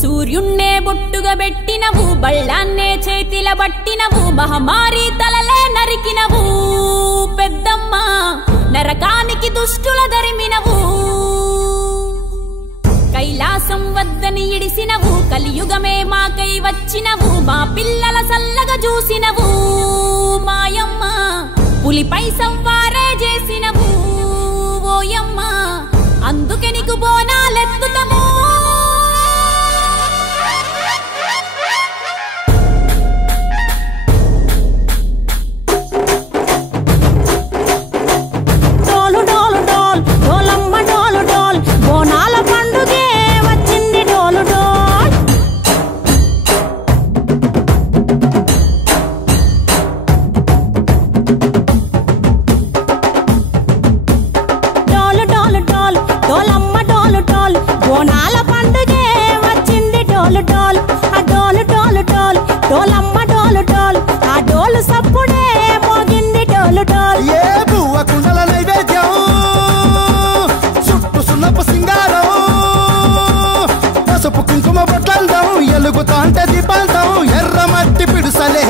సూర్యున్నే బొట్టుగా పెట్టినవు బళ్ళాన్నే చేతిల పట్టినవు మహమారి తలలే నరికినవు పెద్దమ్మ నరకానికి దుష్టుల దరిమినవు కైలాసం వద్దని ఇడిసినవు కలియుగమే మాకై వచ్చినవు మా పిల్లల సల్లగా చూసినవు మాయమ్మ పులిపై సంవారే చేసినవు ఓయమ్మ అందుకే నీకు బోనాలెత్తుతాము కుంకుమ బొట్లందాం ఎలుగుతాంటే దీపాలదాం ఎర్ర మట్టి పిడుసలే